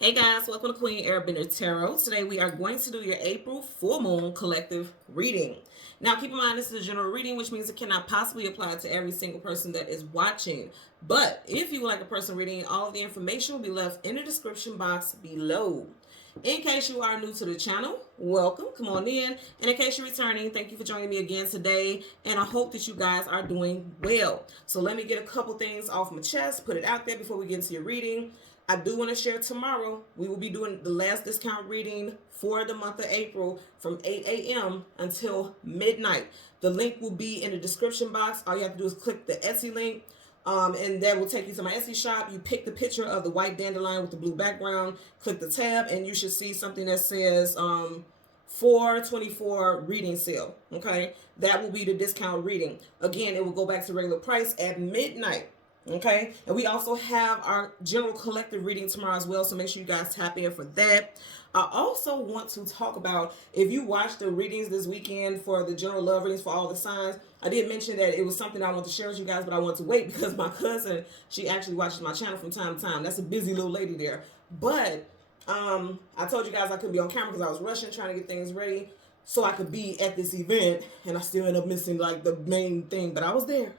Hey guys, welcome to Queen Airbender Tarot. Today we are going to do your April full moon collective reading. Now keep in mind this is a general reading, which means it cannot possibly apply to every single person that is watching. But if you would like a person reading, all of the information will be left in the description box below. In case you are new to the channel, welcome, come on in. And in case you're returning, thank you for joining me again today. And I hope that you guys are doing well. So let me get a couple things off my chest, put it out there before we get into your reading. I do want to share tomorrow, we will be doing the last discount reading for the month of April from 8 a.m. until midnight. The link will be in the description box. All you have to do is click the Etsy link. And that will take you to my Etsy shop. You pick the picture of the white dandelion with the blue background, click the tab, and you should see something that says 424 reading sale. Okay, that will be the discount reading. Again, it will go back to regular price at midnight. Okay, and we also have our general collective reading tomorrow as well, so make sure you guys tap in for that. I also want to talk about, if you watched the readings this weekend for the general love readings for all the signs, I did mention that it was something I want to share with you guys, but I want to wait because my cousin, she actually watches my channel from time to time. That's a busy little lady there. But I told you guys I couldn't be on camera because I was rushing, trying to get things ready so I could be at this event, and I still end up missing like the main thing, but I was there.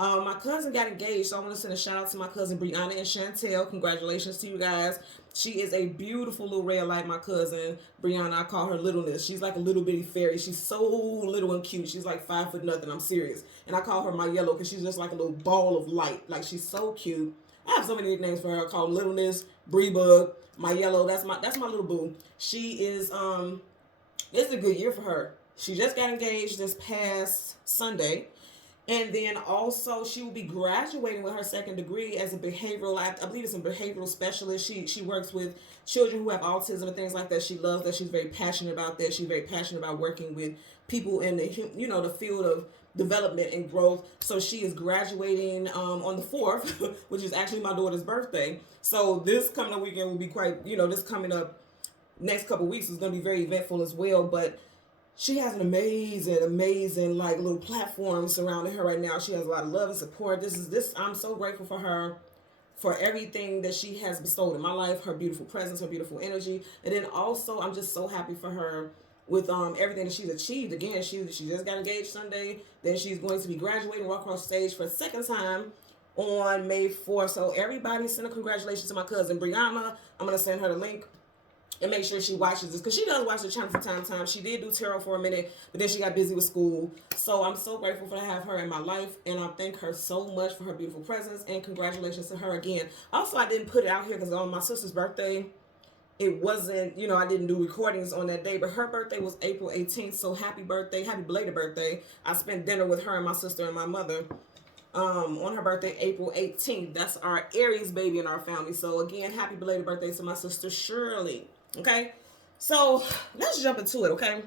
My cousin got engaged, so I want to send a shout out to my cousin Brianna and Chantel. Congratulations to you guys. She is a beautiful little ray of light, my cousin Brianna. I call her littleness. She's like a little bitty fairy. She's so little and cute. She's like 5 foot nothing. I'm serious. And I call her my yellow because she's just like a little ball of light. Like, she's so cute. I have so many nicknames for her. I call her littleness, Bree Bug, my yellow. That's my little boo. She is it's a good year for her. She just got engaged this past Sunday. And then also she will be graduating with her second degree as a behavioral, I believe it's a behavioral specialist. She works with children who have autism and things like that. She loves that. She's very passionate about that. She's very passionate about working with people in the, the field of development and growth. So she is graduating on the 4th, which is actually my daughter's birthday. So this coming up weekend will be quite, this coming up next couple weeks is going to be very eventful as well. But she has an amazing like little platform surrounding her right now. She has a lot of love and support. I'm so grateful for her, for everything that she has bestowed in my life, her beautiful presence, her beautiful energy. And then also I'm just so happy for her with everything that she's achieved. Again, she just got engaged Sunday. Then she's going to be graduating, walk across stage for a second time on May 4th. So everybody send a congratulations to my cousin Brianna. I'm going to send her the link and make sure she watches this, because she does watch the channel from time to time. She did do tarot for a minute, but then she got busy with school. So I'm so grateful to have her in my life, and I thank her so much for her beautiful presence, and congratulations to her again. Also, I didn't put it out here because on my sister's birthday, it wasn't, I didn't do recordings on that day, but her birthday was April 18th, so happy birthday, happy belated birthday. I spent dinner with her and my sister and my mother on her birthday, April 18th. That's our Aries baby in our family. So again, happy belated birthday to my sister Shirley. Okay, so let's jump into it. Okay,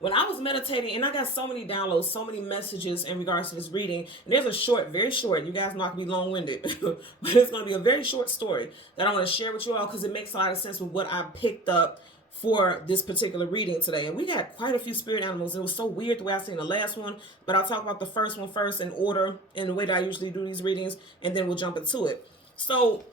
when I was meditating, and I got so many downloads, so many messages in regards to this reading, and there's a short, very short, you guys not gonna be long-winded, but it's gonna be a very short story that I want to share with you all because it makes a lot of sense with what I picked up for this particular reading today. And we got quite a few spirit animals. It was so weird the way I seen the last one, but I'll talk about the first one first in order, in the way that I usually do these readings, and then we'll jump into it. So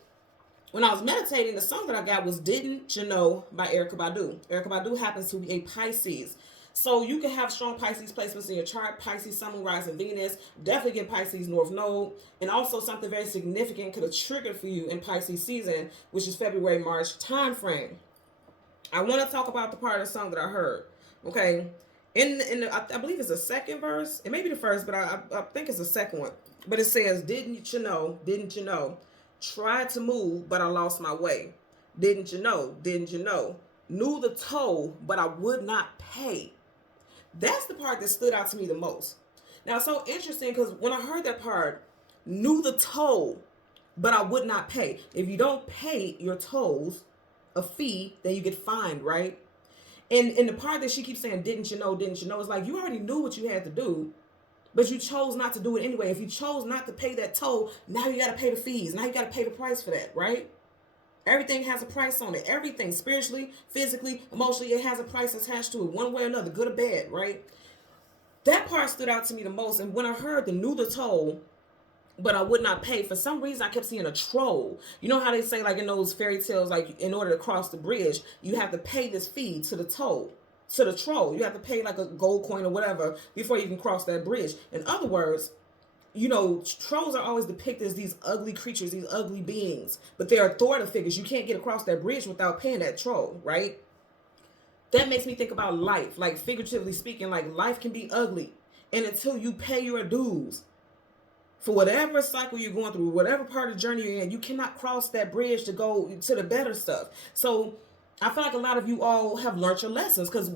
when I was meditating, the song that I got was Didn't You Know by Erykah Badu. Erykah Badu happens to be a Pisces. So you can have strong Pisces placements in your chart. Pisces, Sun, Moon, Rising, Venus. Definitely get Pisces North Node. And also something very significant could have triggered for you in Pisces season, which is February, March time frame. I want to talk about the part of the song that I heard. Okay. I believe it's the second verse. It may be the first, but I think it's the second one. But it says, didn't you know? Tried to move, but I lost my way. Didn't you know? Knew the toll, but I would not pay. That's the part that stood out to me the most. Now, it's so interesting because when I heard that part, knew the toll, but I would not pay. If you don't pay your tolls, a fee, then you get fined, right? And in the part that she keeps saying, didn't you know, it's like you already knew what you had to do, but you chose not to do it anyway. If you chose not to pay that toll, now you got to pay the fees. Now you got to pay the price for that, right? Everything has a price on it. Everything, spiritually, physically, emotionally, it has a price attached to it, one way or another, good or bad, right? That part stood out to me the most. And when I heard the knew the toll, but I would not pay. For some reason, I kept seeing a troll. You know how they say, like in those fairy tales, like in order to cross the bridge, you have to pay this fee to the toll, to the troll. You have to pay like a gold coin or whatever before you can cross that bridge. In other words, you know, trolls are always depicted as these ugly creatures, these ugly beings, but they're authoritative figures. You can't get across that bridge without paying that troll, right? That makes me think about life, like figuratively speaking, like life can be ugly. And until you pay your dues, for whatever cycle you're going through, whatever part of the journey you're in, you cannot cross that bridge to go to the better stuff. So I feel like a lot of you all have learned your lessons, because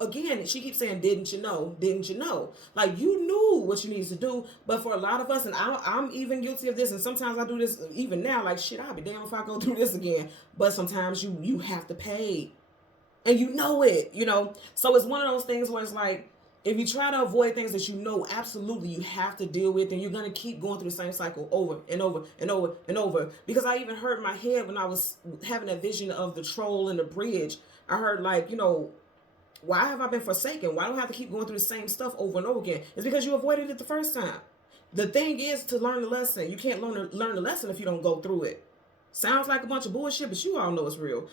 again, she keeps saying, didn't you know? Didn't you know? Like, you knew what you needed to do. But for a lot of us, and I'm even guilty of this, and sometimes I do this even now, like, shit, I'll be damned if I go through this again. But sometimes you have to pay, and you know it, you know. So it's one of those things where it's like, if you try to avoid things that you know absolutely you have to deal with, then you're going to keep going through the same cycle over and over and over and over. Because I even heard in my head when I was having that vision of the troll and the bridge, I heard, like, you know, why have I been forsaken? Why do I have to keep going through the same stuff over and over again? It's because you avoided it the first time. The thing is to learn the lesson. You can't learn the lesson if you don't go through it. Sounds like a bunch of bullshit, but you all know it's real.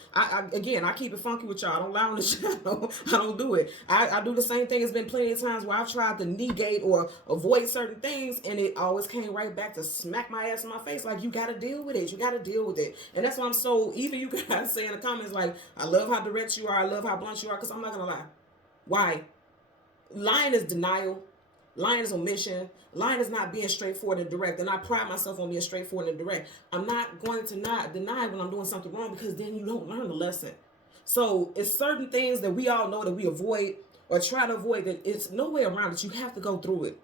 Again, I keep it funky with y'all. I don't lie on the channel. I don't do it. I do the same thing. It's been plenty of times where I've tried to negate or avoid certain things, and it always came right back to smack my ass in my face. Like, you got to deal with it. You got to deal with it. And that's why I'm so, even you guys say in the comments, like, I love how direct you are. I love how blunt you are, because I'm not going to lie. Why? Lying is denial. Lying is omission. Lying is not being straightforward and direct. And I pride myself on being straightforward and direct. I'm not going to not deny when I'm doing something wrong, because then you don't learn the lesson. So it's certain things that we all know that we avoid or try to avoid, that it's no way around it. You have to go through it.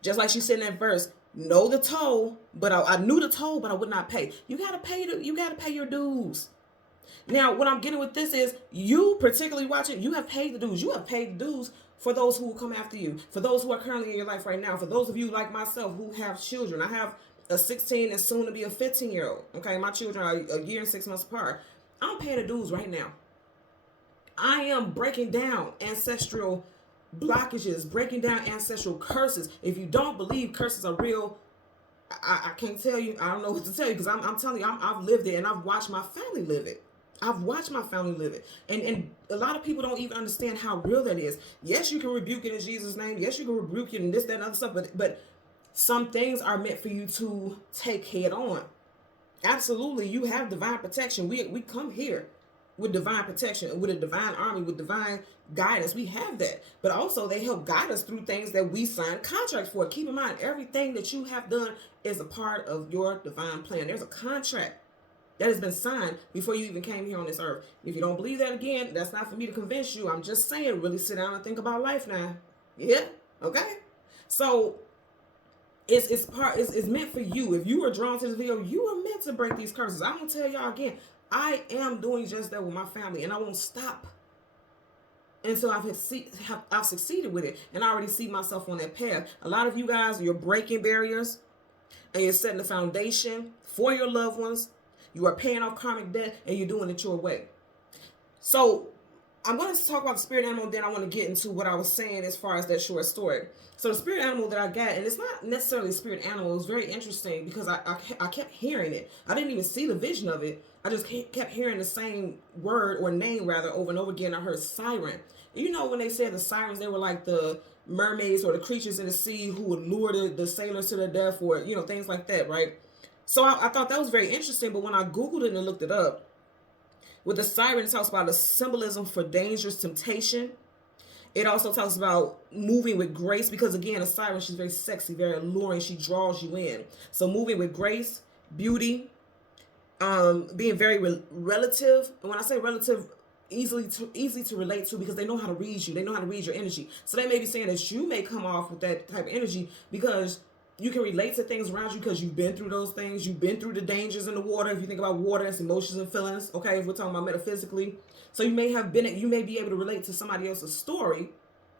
Just like she said in that verse, know the toll, but I knew the toll, but I would not pay. You gotta pay your dues. Now, what I'm getting with this is, you particularly watching, you have paid the dues. You have paid the dues for those who will come after you, for those who are currently in your life right now, for those of you like myself who have children. I have a 16 and soon to be a 15-year-old. Okay, my children are a year and 6 months apart. I'm paying the dues right now. I am breaking down ancestral blockages, breaking down ancestral curses. If you don't believe curses are real, I can't tell you. I don't know what to tell you, because I'm telling you, I've lived it, and I've watched my family live it. I've watched my family live it. And a lot of people don't even understand how real that is. Yes, you can rebuke it in Jesus' name. Yes, you can rebuke it and this, that, and other stuff. But some things are meant for you to take head on. Absolutely, you have divine protection. We come here with divine protection, with a divine army, with divine guidance. We have that. But also, they help guide us through things that we sign contracts for. Keep in mind, everything that you have done is a part of your divine plan. There's a contract that has been signed before you even came here on this earth. If you don't believe that, again, that's not for me to convince you. I'm just saying, really sit down and think about life now. Yeah? Okay? So it's meant for you. If you are drawn to this video, you are meant to break these curses. I'm gonna tell y'all again, I am doing just that with my family, and I won't stop until I've succeeded with it, and I already see myself on that path. A lot of you guys, you're breaking barriers, and you're setting the foundation for your loved ones. You are paying off karmic debt, and you're doing it your way. So I'm going to talk about the spirit animal, then I want to get into what I was saying as far as that short story. So the spirit animal that I got, and it's not necessarily a spirit animal, it was very interesting because I kept hearing it. I didn't even see the vision of it. I just kept hearing the same word, or name rather, over and over again. I heard siren. You know, when they said the sirens, they were like the mermaids or the creatures in the sea who would lure the sailors to their death, or, you know, things like that, right? So I thought that was very interesting, but when I Googled it and looked it up, with the siren, it talks about a symbolism for dangerous temptation. It also talks about moving with grace, because again, a siren, she's very sexy, very alluring. She draws you in. So moving with grace, beauty, being very relative. And when I say relative, easy to relate to, because they know how to read you. They know how to read your energy. So they may be saying that you may come off with that type of energy because you can relate to things around you, because you've been through those things. You've been through the dangers in the water. If you think about water, it's emotions and feelings. Okay, if we're talking about metaphysically. So you may be able to relate to somebody else's story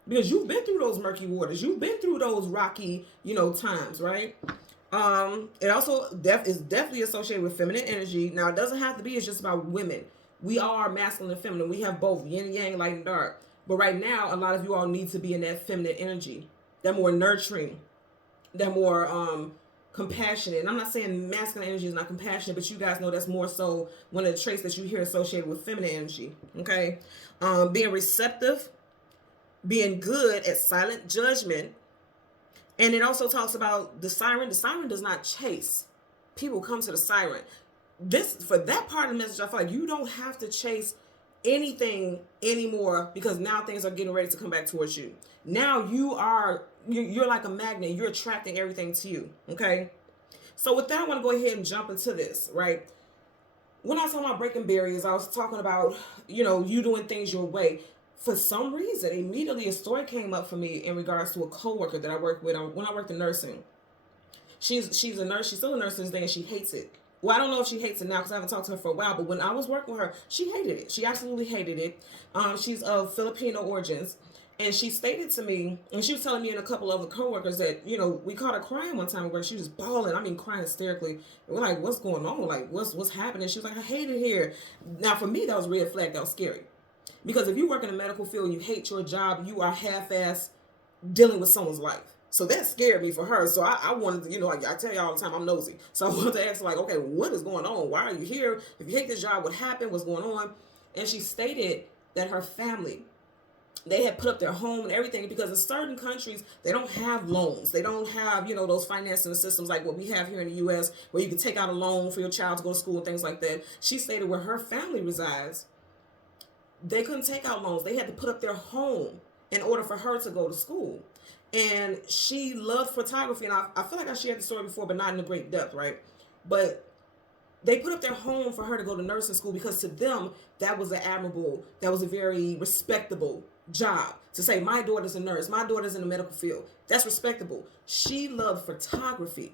because you've been through those murky waters. You've been through those rocky, times, right? It also is definitely associated with feminine energy. Now, it doesn't have to be. It's just about women. We all are masculine and feminine. We have both yin and yang, light and dark. But right now, a lot of you all need to be in that feminine energy. That more nurturing. That more compassionate. And I'm not saying masculine energy is not compassionate, but you guys know that's more so one of the traits that you hear associated with feminine energy. Okay. Being receptive, being good at silent judgment. And it also talks about the siren. The siren does not chase. People come to the siren. For that part of the message, I feel like you don't have to chase anything anymore, because now things are getting ready to come back towards you. Now you're like a magnet. You're attracting everything to you. Okay. So with that, I want to go ahead and jump into this, right? When I was talking about breaking barriers, I was talking about, you doing things your way. For some reason, immediately a story came up for me in regards to a coworker that I worked with when I worked in nursing. She's a nurse. She's still a nurse to this day, and she hates it. Well, I don't know if she hates it now because I haven't talked to her for a while, but when I was working with her, she hated it. She absolutely hated it. She's of Filipino origins, and she stated to me, and she was telling me and a couple of other coworkers that, we caught her crying one time where she was bawling. I mean, crying hysterically. And we're like, what's going on? Like, what's happening? She was like, I hate it here. Now, for me, that was a red flag. That was scary. Because if you work in the medical field and you hate your job, you are half-ass dealing with someone's life. So that scared me for her. So I wanted to, I tell you all the time, I'm nosy. So I wanted to ask her, like, okay, what is going on? Why are you here? If you hate this job, what happened? What's going on? And she stated that her family, they had put up their home and everything, because in certain countries, they don't have loans. They don't have, those financing systems like what we have here in the U.S., where you can take out a loan for your child to go to school and things like that. She stated where her family resides, they couldn't take out loans. They had to put up their home in order for her to go to school. And she loved photography. And I feel like I shared the story before, but not in a great depth, right? But they put up their home for her to go to nursing school, because to them, that was that was a very respectable job. To say, my daughter's a nurse, my daughter's in the medical field, that's respectable. She loved photography.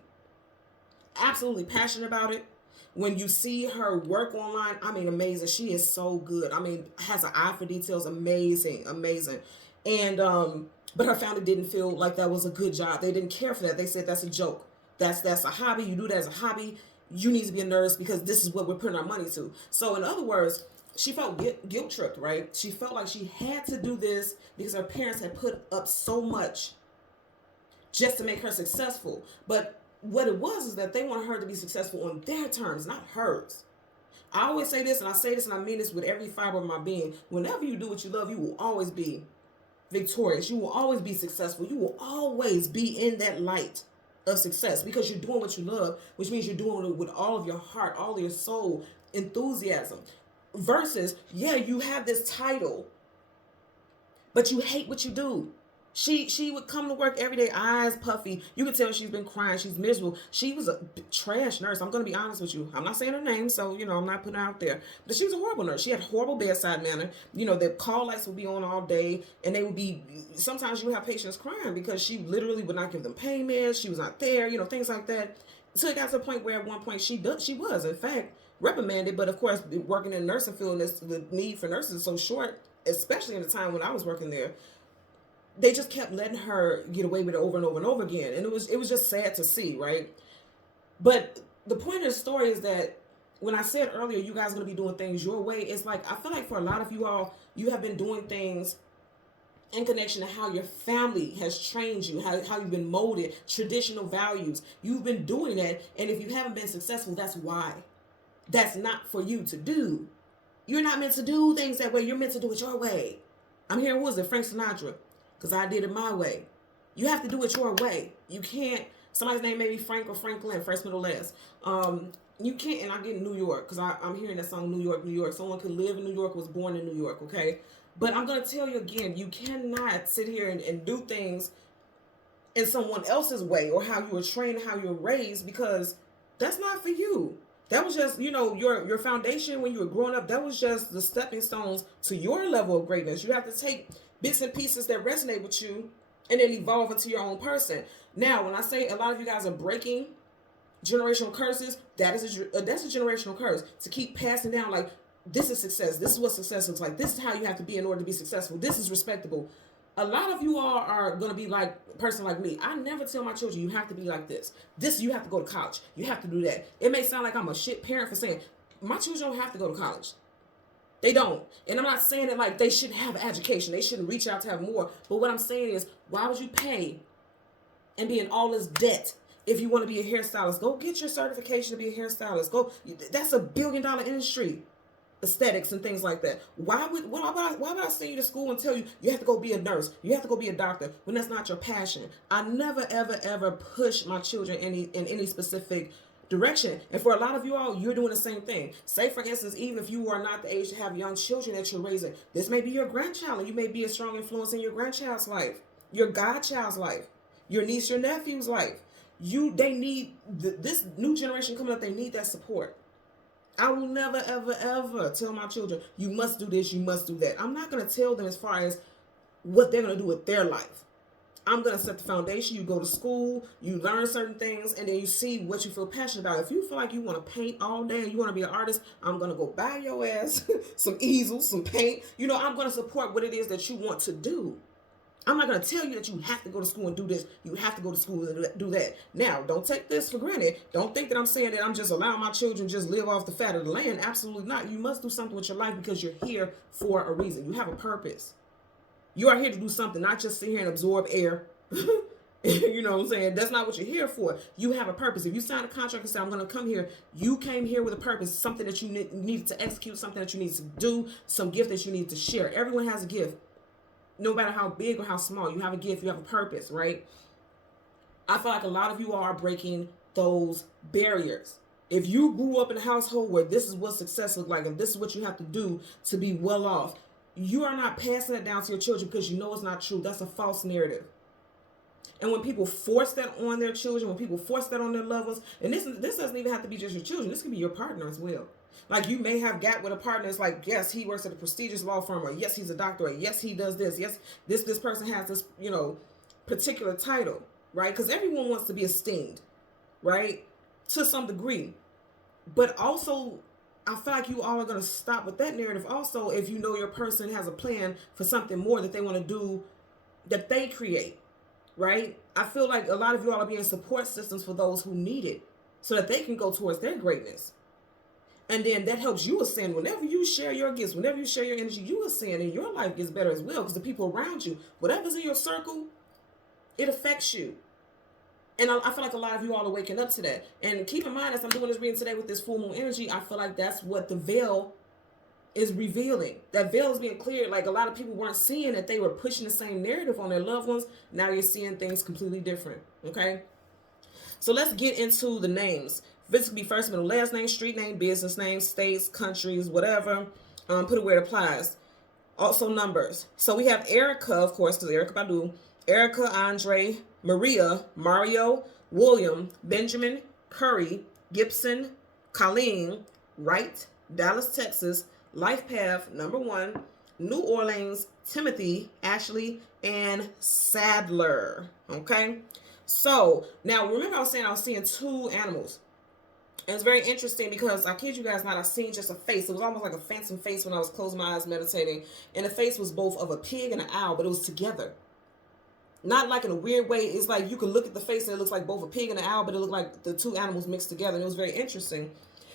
Absolutely passionate about it. When you see her work online, I mean, amazing. She is so good. I mean, has an eye for details. Amazing. And, but her family didn't feel like that was a good job. They didn't care for that. They said, that's a joke. That's a hobby. You do that as a hobby. You need to be a nurse because this is what we're putting our money to. So in other words, she felt guilt tripped, right? She felt like she had to do this because her parents had put up so much just to make her successful. But what it was is that they wanted her to be successful on their terms, not hers. I always say this, and I say this, and I mean this with every fiber of my being. Whenever you do what you love, you will always be victorious. You will always be successful. You will always be in that light of success, because you're doing what you love, which means you're doing it with all of your heart, all of your soul, enthusiasm. Versus, yeah, you have this title, but you hate what you do. She would come to work every day, eyes puffy. You could tell she's been crying. She's miserable. She was a trash nurse. I'm going to be honest with you. I'm not saying her name, so, I'm not putting her out there. But she was a horrible nurse. She had horrible bedside manner. The call lights would be on all day, and they would be, sometimes you would have patients crying because she literally would not give them pain meds. She was not there, things like that. So it got to the point where at one point she was, in fact, reprimanded. But, of course, working in the nursing field, the need for nurses is so short, especially in the time when I was working there. They just kept letting her get away with it over and over and over again. And it was just sad to see, right? But the point of the story is that when I said earlier, you guys are going to be doing things your way, it's like, I feel like for a lot of you all, you have been doing things in connection to how your family has trained you, how you've been molded, traditional values. You've been doing that. And if you haven't been successful, that's why. That's not for you to do. You're not meant to do things that way. You're meant to do it your way. I'm hearing, what was it, Frank Sinatra? Because I did it my way. You have to do it your way. You can't, somebody's name may be Frank or Franklin, first, middle, last. You can't, and I get New York, because I'm hearing that song, New York, New York. Someone could live in New York, was born in New York, okay? But I'm going to tell you again, you cannot sit here and do things in someone else's way, or how you were trained, how you were raised, because that's not for you. That was just, your foundation when you were growing up, that was just the stepping stones to your level of greatness. You have to take bits and pieces that resonate with you and then evolve into your own person. Now, when I say a lot of you guys are breaking generational curses, that's a generational curse. To keep passing down, like, this is success. This is what success looks like. This is how you have to be in order to be successful. This is respectable. A lot of you all are going to be like a person like me. I never tell my children, you have to be like this. You have to go to college. You have to do that. It may sound like I'm a shit parent for saying, my children don't have to go to college. They don't. And I'm not saying that like they shouldn't have education. They shouldn't reach out to have more. But what I'm saying is, why would you pay and be in all this debt If you want to be a hairstylist, go get your certification to be a hairstylist. Go. That's $1 billion industry. Aesthetics and things like that. Why would I send you to school and tell you you have to go be a nurse, you have to go be a doctor when that's not your passion? I never ever push my children in any specific direction. And for a lot of you all, you're doing the same thing. Say for instance, even if you are not the age to have young children that you're raising, this may be your grandchild, and you may be a strong influence in your grandchild's life, your godchild's life, your niece, your nephew's life. They need this new generation coming up. They need that support. I will never, ever tell my children, you must do this, you must do that. I'm not going to tell them as far as what they're going to do with their life. I'm going to set the foundation. You go to school, you learn certain things, and then you see what you feel passionate about. If you feel like you want to paint all day and you want to be an artist, I'm going to go buy your ass some easels, some paint. I'm going to support what it is that you want to do. I'm not going to tell you that you have to go to school and do this. You have to go to school and do that. Now, don't take this for granted. Don't think that I'm saying that I'm just allowing my children to just live off the fat of the land. Absolutely not. You must do something with your life because you're here for a reason. You have a purpose. You are here to do something, not just sit here and absorb air. You know what I'm saying? That's not what you're here for. You have a purpose. If you sign a contract and say, I'm going to come here, you came here with a purpose, something that you needed to execute, something that you need to do, some gift that you need to share. Everyone has a gift. No matter how big or how small, you have a gift, you have a purpose, right? I feel like a lot of you are breaking those barriers. If you grew up in a household where this is what success looks like and this is what you have to do to be well off, you are not passing it down to your children because you know it's not true. That's a false narrative. And when people force that on their children, when people force that on their loved ones, and this doesn't even have to be just your children. This can be your partner as well. Like you may have got with a partner. It's like, yes, he works at a prestigious law firm, or yes, he's a doctor, or yes, he does this. Yes, this person has this, particular title, right? Because everyone wants to be esteemed, right? To some degree. But also, I feel like you all are going to stop with that narrative also if you know your person has a plan for something more that they want to do, that they create, right? I feel like a lot of you all are being support systems for those who need it so that they can go towards their greatness. And then that helps you ascend. Whenever you share your gifts, whenever you share your energy, you ascend and your life gets better as well because the people around you, whatever's in your circle, it affects you. And I feel like a lot of you all are waking up to that. And keep in mind, as I'm doing this reading today with this full moon energy, I feel like that's what the veil is revealing. That veil is being cleared. Like a lot of people weren't seeing that they were pushing the same narrative on their loved ones. Now you're seeing things completely different. Okay? So let's get into the names. This could be first, middle, last name, street name, business name, states, countries, whatever. Put it where it applies. Also numbers. So we have Erica, of course, because Erica Badu. Erica, Andre, Maria, Mario, William, Benjamin, Curry, Gibson, Colleen, Wright, Dallas, Texas, Life Path, number 1, New Orleans, Timothy, Ashley, and Sadler. Okay? So, now remember I was saying I was seeing 2 animals. And it's very interesting because I kid you guys not, I've seen just a face. It was almost like a phantom face when I was closing my eyes meditating. And the face was both of a pig and an owl, but it was together. Not like in a weird way. It's like you can look at the face and it looks like both a pig and an owl, but it looked like the 2 animals mixed together. And it was very interesting.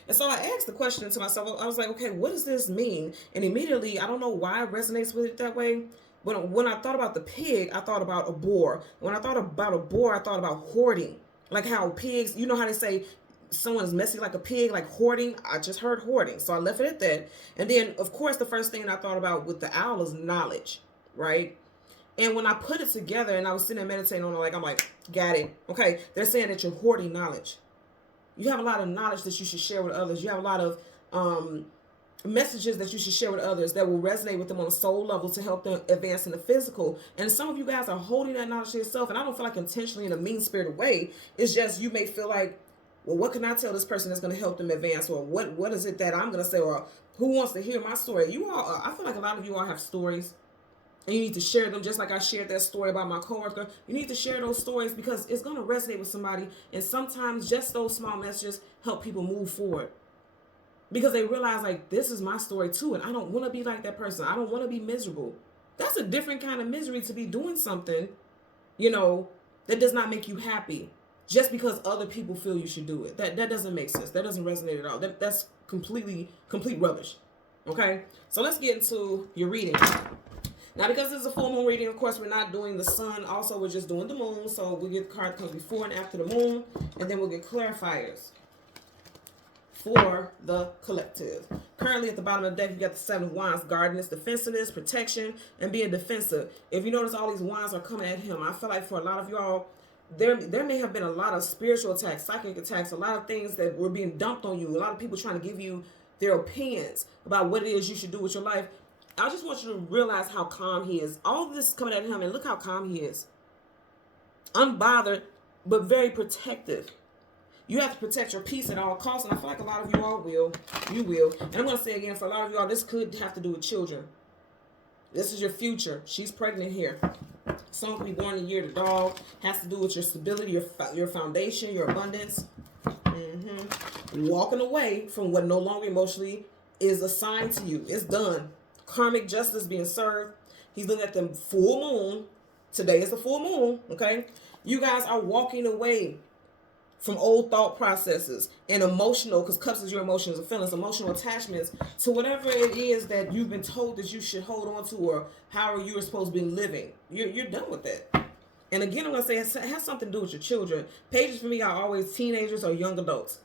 And so I asked the question to myself. I was like, okay, what does this mean? And immediately, I don't know why it resonates with it that way. But when I thought about the pig, I thought about a boar. When I thought about a boar, I thought about hoarding. Like how pigs, you know how they say someone is messy like a pig, like hoarding. I just heard hoarding. So I left it at that. And then, of course, the first thing I thought about with the owl is knowledge, right? And when I put it together and I was sitting there meditating on it, I'm like, got it. Okay, they're saying that you're hoarding knowledge. You have a lot of knowledge that you should share with others. You have a lot of messages that you should share with others that will resonate with them on a soul level to help them advance in the physical. And some of you guys are holding that knowledge to yourself. And I don't feel like intentionally in a mean-spirited way. It's just you may feel like, well, what can I tell this person that's going to help them advance? Or what is it that I'm going to say? Or who wants to hear my story? You all, I feel like a lot of you all have stories. And you need to share them just like I shared that story about my coworker. You need to share those stories because it's going to resonate with somebody. And sometimes just those small messages help people move forward. Because they realize, like, this is my story too. And I don't want to be like that person. I don't want to be miserable. That's a different kind of misery to be doing something, that does not make you happy. Just because other people feel you should do it. That doesn't make sense. That doesn't resonate at all. That's complete rubbish. Okay? So let's get into your reading. Now, because this is a full moon reading, of course, we're not doing the sun. Also, we're just doing the moon. So we get the card that comes before and after the moon. And then we'll get clarifiers for the collective. Currently at the bottom of the deck, you got the 7 of Wands, guardedness, defensiveness, protection, and being defensive. If you notice, all these wands are coming at him. I feel like for a lot of y'all, there may have been a lot of spiritual attacks, psychic attacks, a lot of things that were being dumped on you, a lot of people trying to give you their opinions about what it is you should do with your life. I just want you to realize how calm he is. All of this is coming at him, and look how calm he is. Unbothered, but very protective. You have to protect your peace at all costs, and I feel like a lot of you all will. You will. And I'm going to say again, for a lot of you all, this could have to do with children. This is your future. She's pregnant here. Someone could be born in the year of the dog. Has to do with your stability, your foundation, your abundance. Walking away from what no longer emotionally is assigned to you. It's done. Karmic justice being served. He's looking at the full moon. Today is the full moon, okay? You guys are walking away from old thought processes and emotional, because cups is your emotions and feelings, emotional attachments to whatever it is that you've been told that you should hold on to, or how you are supposed to be living. You're done with that. And again, I'm going to say it has something to do with your children. Pages for me are always teenagers or young adults.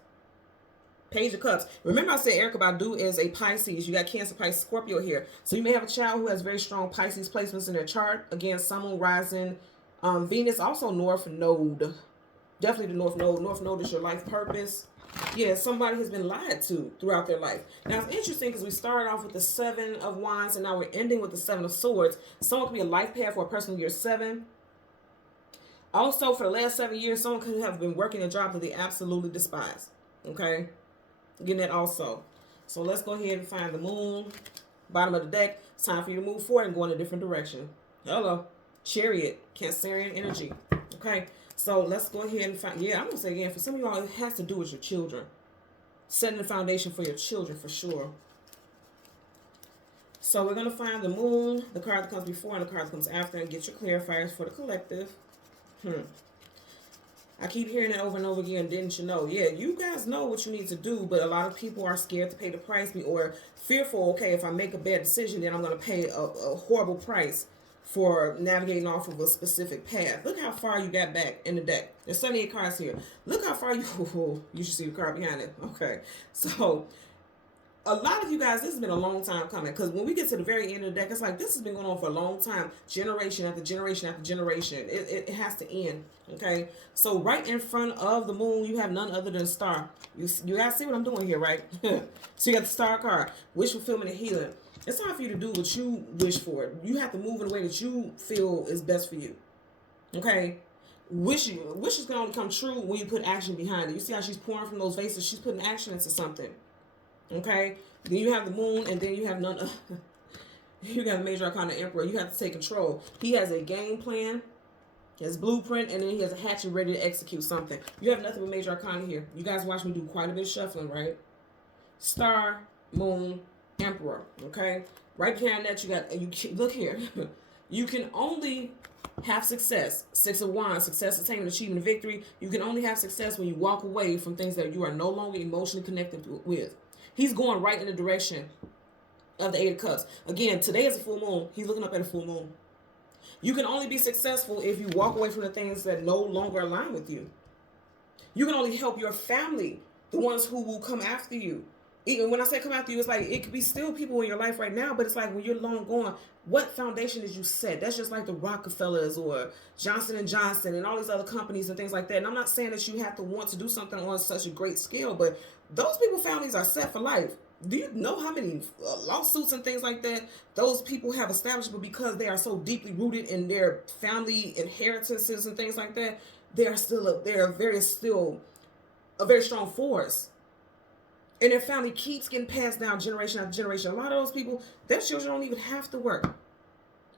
Page of Cups. Remember I said Erykah Badu is a Pisces. You got Cancer, Pisces, Scorpio here. So you may have a child who has very strong Pisces placements in their chart. Again, Sun, Moon, Rising, Venus, also North Node. Definitely the North Node. North Node is your life purpose. Yeah, somebody has been lied to throughout their life. Now, it's interesting because we started off with the 7 of Wands, and now we're ending with the 7 of Swords. Someone could be a life path for a person in year 7. Also, for the last 7 years, someone could have been working a job that they absolutely despise. Okay? Getting that also. So let's go ahead and find the moon. Bottom of the deck. It's time for you to move forward and go in a different direction. Hello. Chariot. Cancerian energy. Okay? So let's go ahead and find, I'm going to say again, for some of y'all, it has to do with your children. Setting the foundation for your children, for sure. So we're going to find the moon, the card that comes before and the card that comes after, and get your clarifiers for the collective. I keep hearing that over and over again, didn't you know? Yeah, you guys know what you need to do, but a lot of people are scared to pay the price, or fearful, okay, if I make a bad decision, then I'm going to pay a horrible price for navigating off of a specific path. Look how far you got back in the deck. There's 78 cards here. Look how far you should see the card behind it. Okay. So a lot of you guys, this has been a long time coming, because when we get to the very end of the deck, it's like this has been going on for a long time. Generation after generation after generation. It has to end. Okay. So right in front of the moon, you have none other than Star. You guys see what I'm doing here, right? So you got the Star card. Wish fulfillment and healing. It's time for you to do what you wish for. You have to move in a way that you feel is best for you. Okay? Wishes can only come true when you put action behind it. You see how she's pouring from those vases? She's putting action into something. Okay? Then you have the moon, and then you have you got the major arcana emperor. You have to take control. He has a game plan, his blueprint, and then he has a hatchet ready to execute something. You have nothing but major arcana here. You guys watch me do quite a bit of shuffling, right? Star, moon, Emperor. Okay, right behind that you got look here. You can only have success. 6 of Wands, success, attainment, achievement, victory. You can only have success when you walk away from things that you are no longer emotionally connected with. He's going right in the direction of the 8 of Cups. Again, today is a full moon. He's looking up at a full moon. You can only be successful if you walk away from the things that no longer align with you. You can only help your family, the ones who will come after you. Even when I say come after you, it's like it could be still people in your life right now, but it's like when you're long gone, what foundation did you set? That's just like the Rockefellers or Johnson & Johnson and all these other companies and things like that. And I'm not saying that you have to want to do something on such a great scale, but those people's families are set for life. Do you know how many lawsuits and things like that those people have established? But because they are so deeply rooted in their family inheritances and things like that, they are still a very strong force. And their family keeps getting passed down generation after generation. A lot of those people, their children don't even have to work.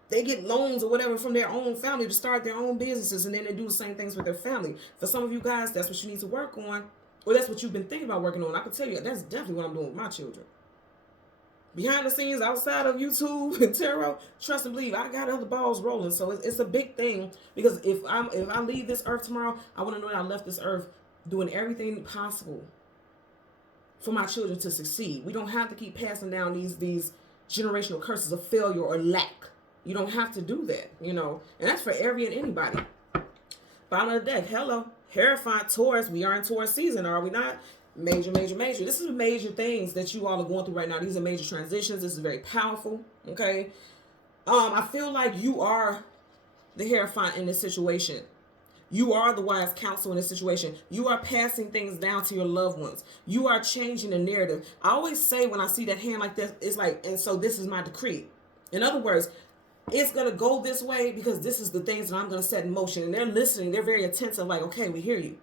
They get loans or whatever from their own family to start their own businesses, and then they do the same things with their family. For some of you guys, that's what you need to work on, or that's what you've been thinking about working on. I can tell you, that's definitely what I'm doing with my children. Behind the scenes, outside of YouTube and tarot, trust and believe, I got other balls rolling. So it's a big thing, because if I leave this earth tomorrow, I want to know that I left this earth doing everything possible for my children to succeed. We don't have to keep passing down these generational curses of failure or lack. You don't have to do that, you know. And that's for every and anybody. Bottom of the deck. Hello. Hierophant, Taurus. We are in Taurus season, are we not? Major, major, major. This is major things that you all are going through right now. These are major transitions. This is very powerful. Okay. I feel like you are the Hierophant in this situation. You are the wise counsel in this situation. You are passing things down to your loved ones. You are changing the narrative. I always say when I see that hand like this, it's like, and so this is my decree. In other words, it's going to go this way because this is the things that I'm going to set in motion. And they're listening. They're very attentive, like, okay, we hear you.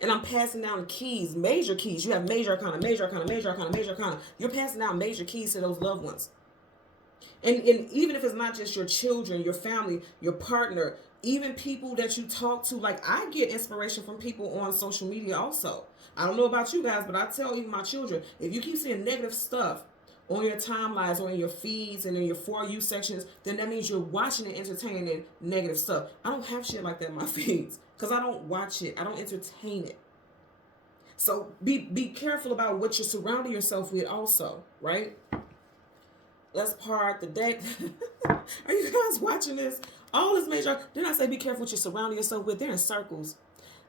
And I'm passing down keys, major keys. You have major arcana, major arcana, major arcana, major arcana. You're passing down major keys to those loved ones. And even if it's not just your children, your family, your partner, even people that you talk to, like I get inspiration from people on social media also. I don't know about you guys, but I tell even my children, if you keep seeing negative stuff on your timelines or in your feeds and in your For You sections, then that means you're watching and entertaining negative stuff. I don't have shit like that in my feeds because I don't watch it. I don't entertain it. So be careful about what you're surrounding yourself with also, right? Let's part the deck. Are you guys watching this? All this major. Didn't I say be careful what you're surrounding yourself with? They're in circles.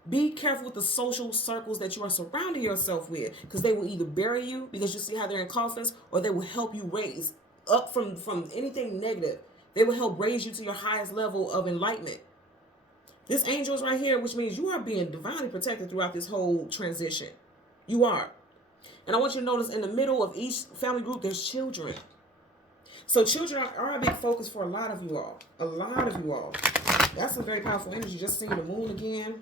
Be careful with the social circles that you are surrounding yourself with, because they will either bury you because you see how they're in coffins, or they will help you raise up from anything negative. They will help raise you to your highest level of enlightenment. This angel is right here, which means you are being divinely protected throughout this whole transition. You are. And I want you to notice in the middle of each family group, there's children. So children are a big focus for a lot of you all. A lot of you all. That's a very powerful energy. Just seeing the moon again.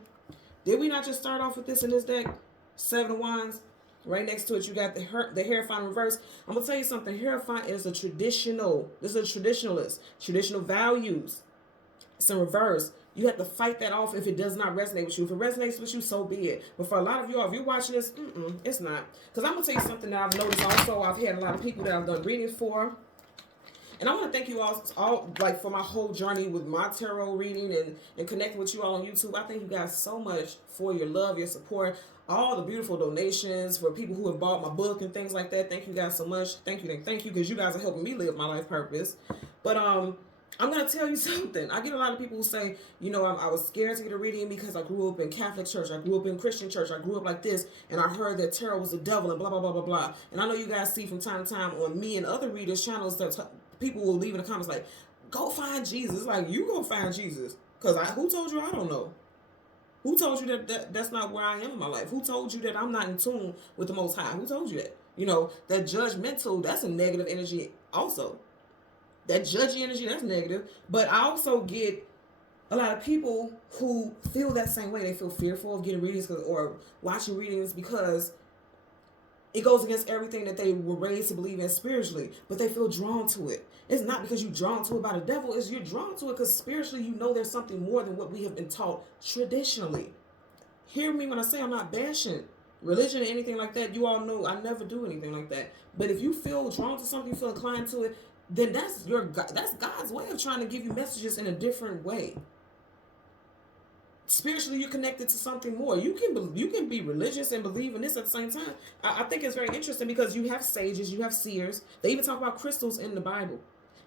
Did we not just start off with this in this deck? 7 of Wands. Right next to it, you got the Hierophant reverse. I'm going to tell you something. Hierophant is a traditional. This is a traditionalist. Traditional values. It's in reverse. You have to fight that off if it does not resonate with you. If it resonates with you, so be it. But for a lot of you all, if you're watching this, it's not. Because I'm going to tell you something that I've noticed also. I've had a lot of people that I've done readings for. And I want to thank you all like for my whole journey with my tarot reading and connecting with you all on YouTube. I thank you guys so much for your love, your support, all the beautiful donations for people who have bought my book and things like that. Thank you guys so much. Thank you, because you guys are helping me live my life purpose. But I'm going to tell you something. I get a lot of people who say, you know, I was scared to get a reading because I grew up in Catholic church. I grew up in Christian church. I grew up like this. And I heard that tarot was the devil and blah, blah, blah, blah, blah. And I know you guys see from time to time on me and other readers' channels that people will leave in the comments like, go find Jesus. Like, you go find Jesus. Because who told you I don't know? Who told you that's not where I am in my life? Who told you that I'm not in tune with the Most High? Who told you that? You know, that judgmental, that's a negative energy also. That judgy energy, that's negative. But I also get a lot of people who feel that same way. They feel fearful of getting readings or watching readings because it goes against everything that they were raised to believe in spiritually. But they feel drawn to it. It's not because you're drawn to it by the devil. It's you're drawn to it because spiritually you know there's something more than what we have been taught traditionally. Hear me when I say I'm not bashing religion or anything like that. You all know I never do anything like that. But if you feel drawn to something, you feel inclined to it, then that's God's way of trying to give you messages in a different way. Spiritually, you're connected to something more. You can be religious and believe in this at the same time. I think it's very interesting because you have sages, you have seers. They even talk about crystals in the Bible.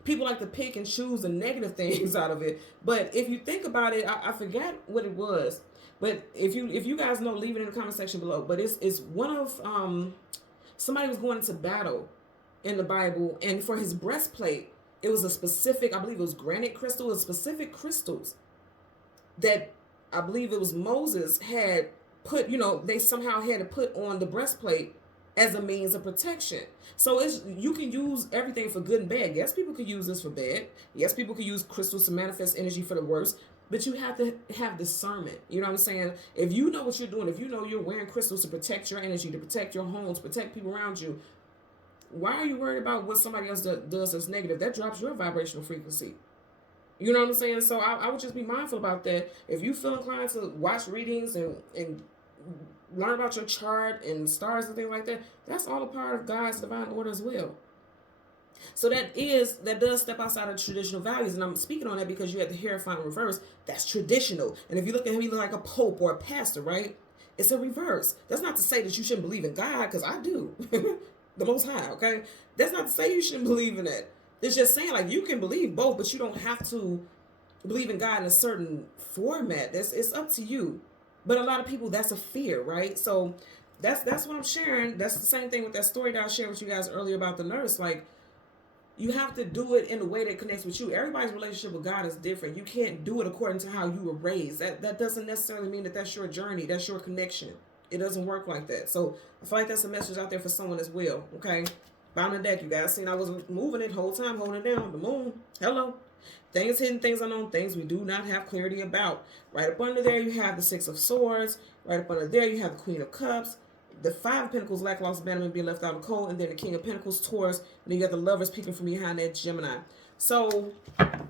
People like to pick and choose the negative things out of it. But if you think about it, I forget what it was. But if you guys know, leave it in the comment section below. But it's one of somebody was going into battle in the Bible, and for his breastplate, it was a specific, I believe it was granite crystal, a specific crystals that I believe it was Moses had put, you know, they somehow had to put on the breastplate as a means of protection. So you can use everything for good and bad. Yes, people could use this for bad. Yes, people could use crystals to manifest energy for the worst. But you have to have discernment. You know what I'm saying? If you know what you're doing, if you know you're wearing crystals to protect your energy, to protect your home, to protect people around you, why are you worried about what somebody else does that's negative? That drops your vibrational frequency. You know what I'm saying? So I would just be mindful about that. If you feel inclined to watch readings and learn about your chart and stars and things like that, that's all a part of God's divine order as well. So that does step outside of traditional values. And I'm speaking on that because you had the Hierophant reverse. That's traditional. And if you look at him, he looks like a pope or a pastor, right? It's a reverse. That's not to say that you shouldn't believe in God, because I do. The Most High, okay? That's not to say you shouldn't believe in that. It's just saying, like, you can believe both, but you don't have to believe in God in a certain format. It's up to you. But a lot of people, that's a fear, right? So that's what I'm sharing. That's the same thing with that story that I shared with you guys earlier about the nurse. Like, you have to do it in a way that connects with you. Everybody's relationship with God is different. You can't do it according to how you were raised. That doesn't necessarily mean that that's your journey. That's your connection. It doesn't work like that. So I feel like that's a message out there for someone as well. Okay, bottom of the deck, you guys seen I was moving it whole time, holding it down. The moon. Hello. Things hidden, things unknown, things we do not have clarity about. Right up under there, you have the Six of Swords. Right up under there, you have the Queen of Cups. The Five of Pentacles, lack, loss, abandonment, being left out in cold. And then the King of Pentacles, Taurus. And then you got the Lovers peeking from behind that, Gemini. So, I'm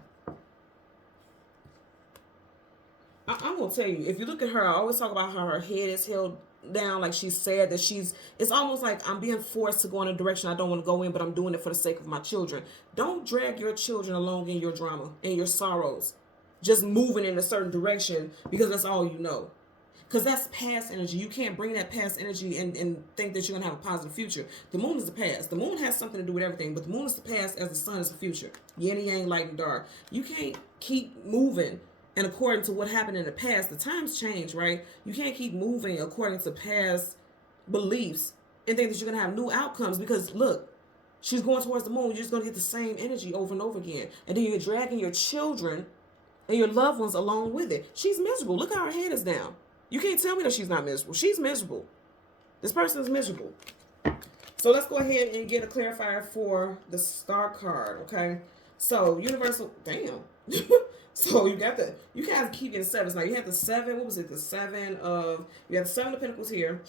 going to tell you, if you look at her, I always talk about how her head is held down, like she's sad, that it's almost like I'm being forced to go in a direction I don't want to go in, but I'm doing it for the sake of my children. Don't drag your children along in your drama and your sorrows, just moving in a certain direction because that's all you know. Because that's past energy. You can't bring that past energy and think that you're going to have a positive future. The moon is the past. The moon has something to do with everything, but the moon is the past as the sun is the future. Yin and yang, light and dark. You can't keep moving and according to what happened in the past. The times change, right? You can't keep moving according to past beliefs and think that you're going to have new outcomes because, look, she's going towards the moon. You're just going to get the same energy over and over again. And then you're dragging your children and your loved ones along with it. She's miserable. Look how her head is down. You can't tell me that she's not miserable. She's miserable. This person is miserable. So let's go ahead and get a clarifier for the Star card, okay? So, universal, damn. So you guys keep getting sevens. Now you have the seven, what was it? You have the Seven of Pentacles here.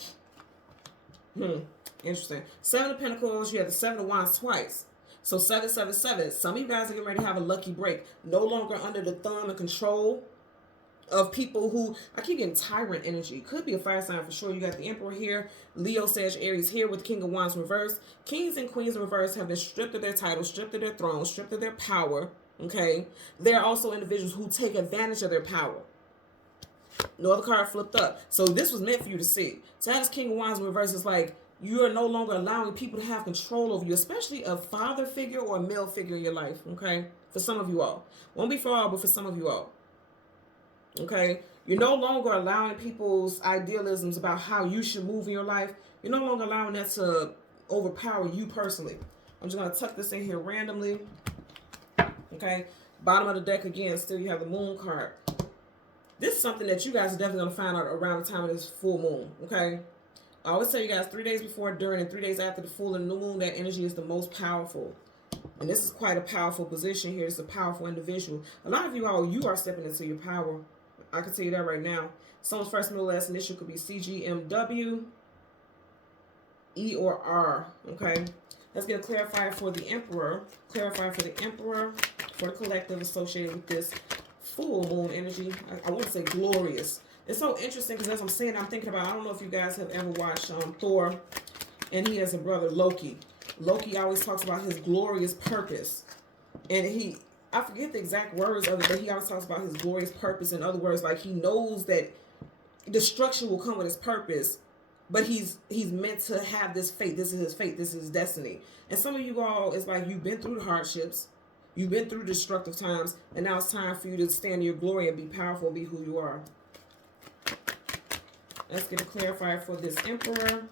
Interesting. Seven of Pentacles, you have the Seven of Wands twice. So 777. Some of you guys are getting ready to have a lucky break. No longer under the thumb and control of people who, I keep getting tyrant energy. Could be a fire sign for sure. You got the Emperor here, Leo, Sag, Aries here with the King of Wands reversed. Kings and Queens in reverse have been stripped of their titles, stripped of their thrones, stripped of their power. Okay, there are also individuals who take advantage of their power. No other card flipped up. So this was meant for you to see. So that is King of Wands in reverse. It's like you are no longer allowing people to have control over you, especially a father figure or a male figure in your life. Okay, for some of you all. Won't be for all, but for some of you all. Okay, you're no longer allowing people's idealisms about how you should move in your life. You're no longer allowing that to overpower you personally. I'm just going to tuck this in here randomly. Okay, bottom of the deck again, still you have the Moon card. This is something that you guys are definitely going to find out around the time of this full moon. Okay, I always tell you guys 3 days before, during, and 3 days after the full and new moon, that energy is the most powerful. And this is quite a powerful position here. It's a powerful individual. A lot of you all, you are stepping into your power. I can tell you that right now. Someone's first, middle, last initial could be CGMW, E, or R. Okay. Let's get a clarifier for the Emperor. Clarifier for the Emperor, for the collective associated with this full moon energy. I want to say glorious. It's so interesting because as I'm saying, I'm thinking about, I don't know if you guys have ever watched Thor, and he has a brother, Loki. Loki always talks about his glorious purpose. And I forget the exact words of it, but he always talks about his glorious purpose. In other words, like he knows that destruction will come with his purpose, but he's meant to have this fate. This is his fate. This is his destiny. And some of you all, it's like you've been through the hardships, you've been through destructive times, and now it's time for you to stand in your glory and be powerful and be who you are. Let's get a clarifier for this Emperor.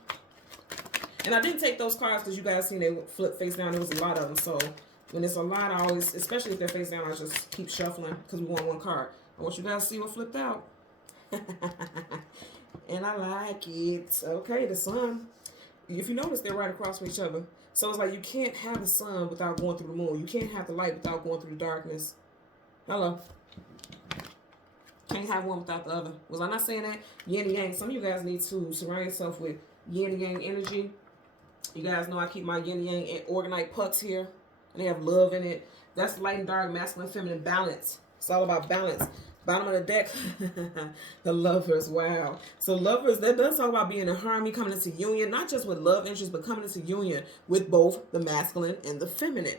And I didn't take those cards because you guys seen they flip face down. There was a lot of them, so when it's a lot, I always, especially if they're face down, I just keep shuffling because we want one card. I want you guys to see what flipped out. And I like it. Okay, the sun. If you notice, they're right across from each other. So it's like you can't have the sun without going through the moon. You can't have the light without going through the darkness. Hello. Can't have one without the other. Was I not saying that? Yin and yang. Some of you guys need to surround yourself with yin and yang energy. You guys know I keep my yin and yang organite pucks here. And they have love in it. That's light and dark, masculine, feminine, balance. It's all about balance. Bottom of the deck, the Lovers. Wow. So Lovers, that does talk about being in harmony, coming into union, not just with love interests, but coming into union with both the masculine and the feminine.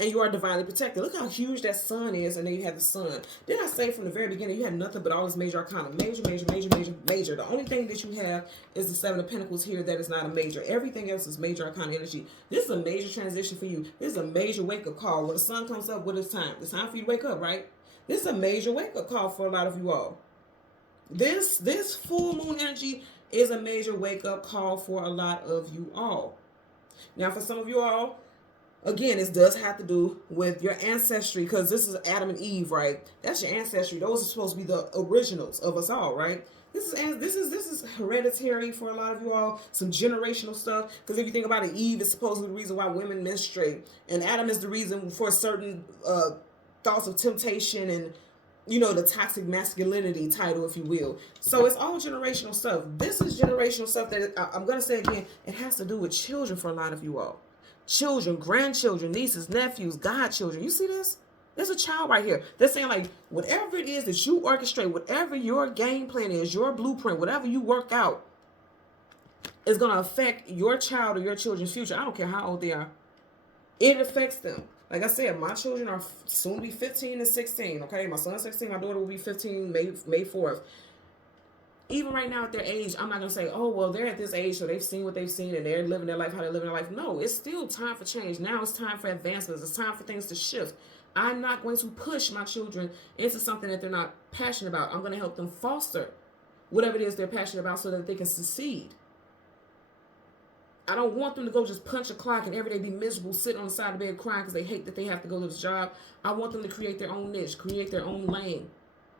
And you are divinely protected. Look how huge that sun is, and then you have the sun. Didn't I say from the very beginning you had nothing but all this major arcana? Major, major, major, major, major. The only thing that you have is the Seven of Pentacles here that is not a major. Everything else is major arcana energy. This is a major transition for you. This is a major wake-up call. When the sun comes up, what is time? It's time for you to wake up, right? This is a major wake-up call for a lot of you all. This full moon energy is a major wake-up call for a lot of you all. Now, for some of you all, again, this does have to do with your ancestry, because this is Adam and Eve, right? That's your ancestry. Those are supposed to be the originals of us all, right? This is hereditary for a lot of you all. Some generational stuff. Because if you think about it, Eve is supposedly the reason why women menstruate, and Adam is the reason for certain thoughts of temptation and, you know, the toxic masculinity title, if you will. So it's all generational stuff. This is generational stuff that I'm gonna say again. It has to do with children for a lot of you all. Children, grandchildren, nieces, nephews, godchildren. You see this? There's a child right here. They're saying, like, whatever it is that you orchestrate, whatever your game plan is, your blueprint, whatever you work out, is going to affect your child or your children's future. I don't care how old they are. It affects them. Like I said, my children are soon to be 15 and 16, okay? My son's 16, my daughter will be 15 May 4th. Even right now at their age, I'm not going to say, oh, well, they're at this age, so they've seen what they've seen, and they're living their life how they're living their life. No, it's still time for change. Now it's time for advancements. It's time for things to shift. I'm not going to push my children into something that they're not passionate about. I'm going to help them foster whatever it is they're passionate about so that they can succeed. I don't want them to go just punch a clock and every day be miserable, sitting on the side of the bed crying because they hate that they have to go to this job. I want them to create their own niche, create their own lane.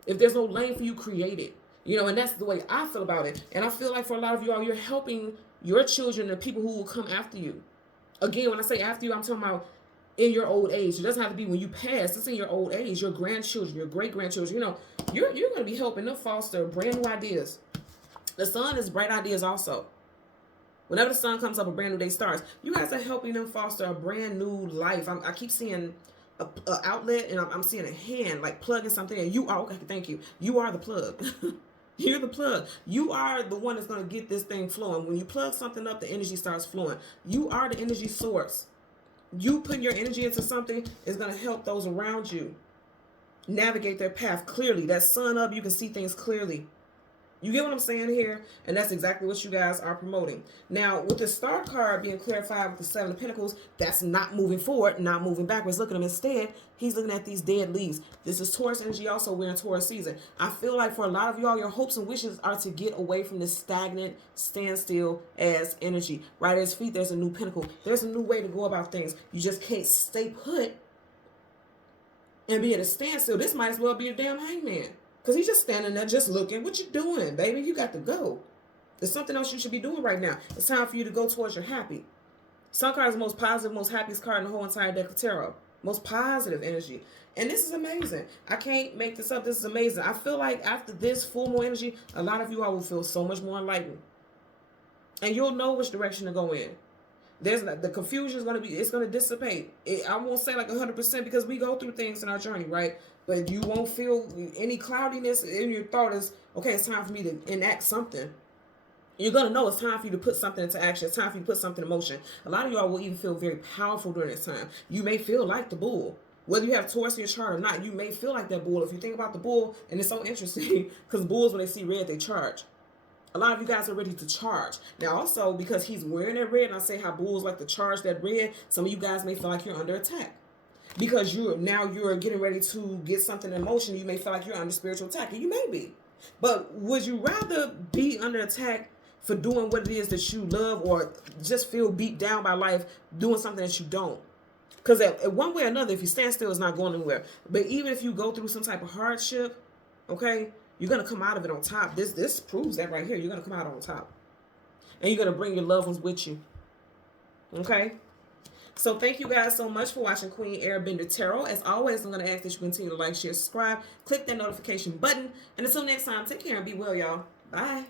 If there's no lane for you, create it. You know, and that's the way I feel about it. And I feel like for a lot of you all, you're helping your children and people who will come after you. Again, when I say after you, I'm talking about in your old age. It doesn't have to be when you pass. It's in your old age, your grandchildren, your great-grandchildren. You know, you're going to be helping them foster brand new ideas. The sun is bright ideas also. Whenever the sun comes up, a brand new day starts. You guys are helping them foster a brand new life. I keep seeing a outlet, and I'm seeing a hand, like plugging something in. You are, okay, thank you. You are the plug. You're the plug. You are the one that's going to get this thing flowing. When you plug something up, the energy starts flowing. You are the energy source. You putting your energy into something is going to help those around you navigate their path clearly. That sun up, you can see things clearly. You get what I'm saying here? And that's exactly what you guys are promoting. Now, with the Star card being clarified with the Seven of Pentacles, that's not moving forward, not moving backwards. Look at him instead. He's looking at these dead leaves. This is Taurus energy also. We're in Taurus season. I feel like for a lot of y'all, your hopes and wishes are to get away from this stagnant, standstill as energy. Right at his feet, there's a new pinnacle. There's a new way to go about things. You just can't stay put and be at a standstill. This might as well be a damn hangman. Because he's just standing there just looking. What you doing, baby? You got to go. There's something else you should be doing right now. It's time for you to go towards your happy. Sun card is the most positive, most happiest card in the whole entire deck of tarot. Most positive energy. And this is amazing. I can't make this up. This is amazing. I feel like after this full moon energy, a lot of you all will feel so much more enlightened. And you'll know which direction to go in. The confusion is going to be, it's going to dissipate. I won't say like 100% because we go through things in our journey, right? But you won't feel any cloudiness in your thought is, okay, it's time for me to enact something. You're going to know it's time for you to put something into action. It's time for you to put something in motion. A lot of y'all will even feel very powerful during this time. You may feel like the bull. Whether you have Taurus in your chart or not, you may feel like that bull. If you think about the bull, and it's so interesting because bulls, when they see red, they charge. A lot of you guys are ready to charge. Now, also, because he's wearing that red, and I say how bulls like to charge that red, some of you guys may feel like you're under attack. Because you're getting ready to get something in motion, you may feel like you're under spiritual attack, and you may be. But would you rather be under attack for doing what it is that you love, or just feel beat down by life doing something that you don't? Because at one way or another, if you stand still, it's not going anywhere. But even if you go through some type of hardship, okay, you're going to come out of it on top. This proves that right here. You're going to come out on top. And you're going to bring your loved ones with you. Okay? So thank you guys so much for watching Queen Airbender Tarot. As always, I'm going to ask that you continue to like, share, subscribe, click that notification button. And until next time, take care and be well, y'all. Bye.